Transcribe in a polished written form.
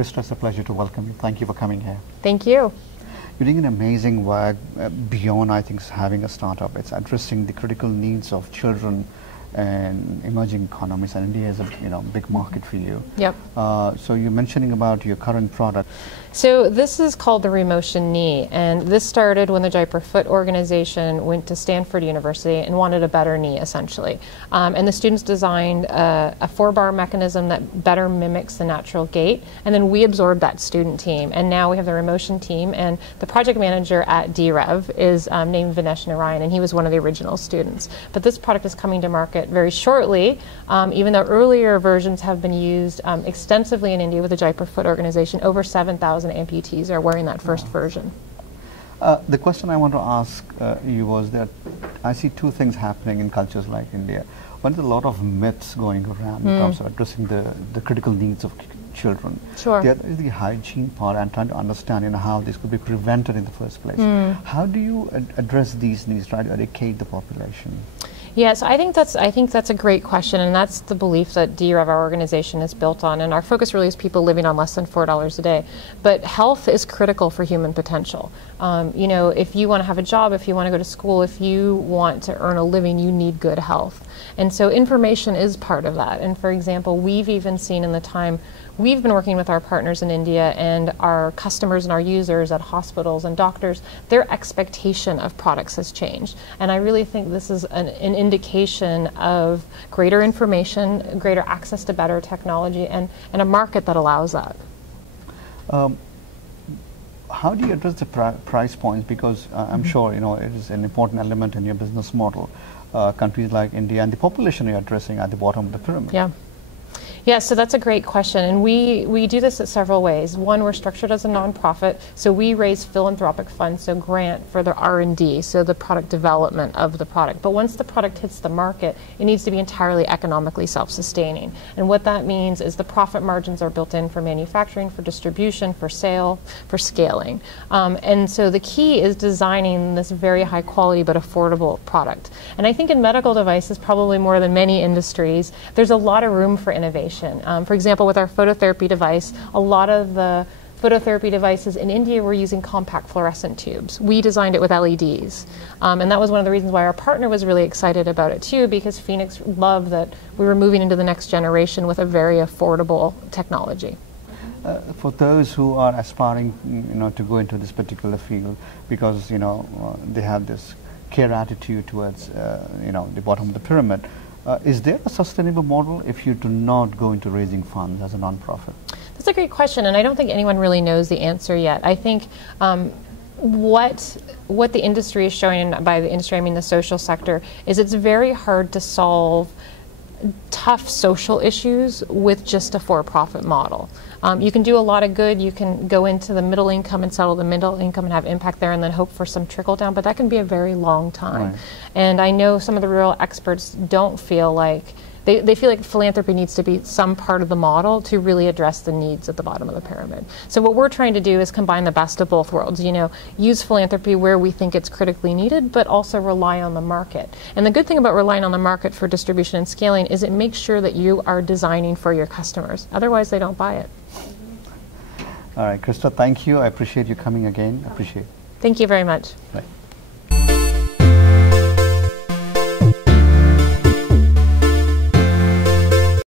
Krista, it's a pleasure to welcome you. Thank you for coming here. Thank you. You're doing an amazing work beyond, I think, having a startup. It's addressing the critical needs of children and emerging economies, and India is a big market for you. Yep. So you're mentioning about your current product. So this is called the Remotion Knee, and this started when the Jaipur Foot organization went to Stanford University and wanted a better knee, essentially. And the students designed a 4-bar mechanism that better mimics the natural gait, and then we absorbed that student team, and now we have the Remotion team, and the project manager at D-Rev is named Vinesh Narayan, and he was one of the original students. But this product is coming to market very shortly, even though earlier versions have been used extensively in India with the Jaipur Foot organization. Over 7,000 amputees are wearing that first version. The question I want to ask you was that I see two things happening in cultures like India. One is a lot of myths going around in terms of addressing the critical needs of children. Sure. The other is the hygiene part and trying to understand how this could be prevented in the first place. How do you address these needs, try to educate the population? Yes, I think that's a great question, and that's the belief that D-Rev, our organization, is built on. And our focus really is people living on less than $4 a day. But health is critical for human potential. If you want to have a job, if you want to go to school, if you want to earn a living, you need good health. And so information is part of that. And for example, we've even seen in the time we've been working with our partners in India and our customers and our users at hospitals and doctors, their expectation of products has changed. And I really think this is an indication of greater information, greater access to better technology, and a market that allows that. How do you address the price points? Because I'm sure it is an important element in your business model. Countries like India and the population you're addressing at the bottom of the pyramid. Yeah. Yeah, so that's a great question, and we do this in several ways. One, we're structured as a nonprofit, so we raise philanthropic funds, so grant for the R&D, so the product development of the product. But once the product hits the market, it needs to be entirely economically self-sustaining. And what that means is the profit margins are built in for manufacturing, for distribution, for sale, for scaling. And so the key is designing this very high quality but affordable product. And I think in medical devices, probably more than many industries, there's a lot of room for innovation. For example, with our phototherapy device, a lot of the phototherapy devices in India were using compact fluorescent tubes. We designed it with LEDs. And that was one of the reasons why our partner was really excited about it too, because Phoenix loved that we were moving into the next generation with a very affordable technology. For those who are aspiring to go into this particular field, because they have this care attitude towards the bottom of the pyramid, is there a sustainable model if you do not go into raising funds as a nonprofit? That's a great question, and I don't think anyone really knows the answer yet. I think what the industry is showing, and by the industry I mean the social sector, is it's very hard to solve tough social issues with just a for-profit model. You can do a lot of good. You can go into the middle income and settle the middle income and have impact there and then hope for some trickle down, but that can be a very long time. Right. And I know some of the real experts don't feel like, they feel like philanthropy needs to be some part of the model to really address the needs at the bottom of the pyramid. So what we're trying to do is combine the best of both worlds, use philanthropy where we think it's critically needed, but also rely on the market. And the good thing about relying on the market for distribution and scaling is it makes sure that you are designing for your customers. Otherwise, they don't buy it. All right, Krista, thank you. I appreciate you coming again. Appreciate it. Thank you very much. Right.